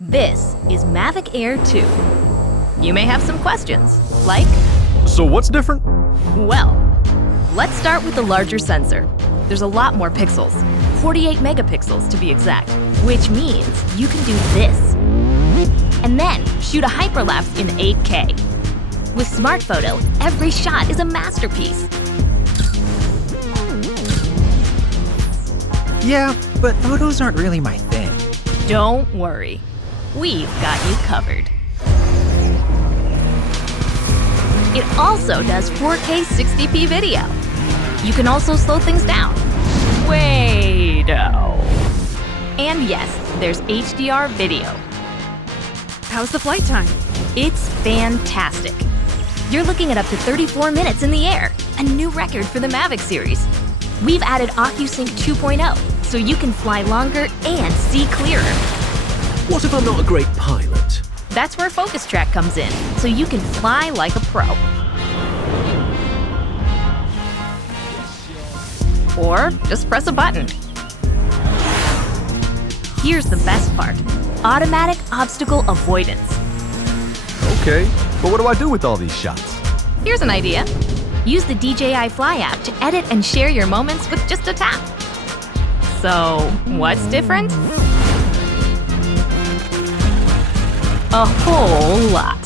This is Mavic Air 2. You may have some questions, like, So what's different? well, let's start with the larger sensor. There's a lot more pixels, 48 megapixels to be exact, which means you can do this. And then shoot a hyperlapse in 8K. With Smart Photo, every shot is a masterpiece. Yeah, but photos aren't really my thing. Don't worry, we've got you covered. It also does 4K 60p video. You can also slow things down. Way-do. And yes, there's HDR video. How's the flight time? It's fantastic. You're looking at up to 34 minutes in the air, a new record for the Mavic series. We've added OcuSync 2.0, so you can fly longer and see clearer. What if I'm not a great pilot? That's where Focus Track comes in, so you can fly like a pro. Or just press a button. Here's the best part: automatic obstacle avoidance. Okay, but what do I do with all these shots? Here's an idea. Use the DJI Fly app to edit and share your moments with just a tap. So, what's different? A whole lot.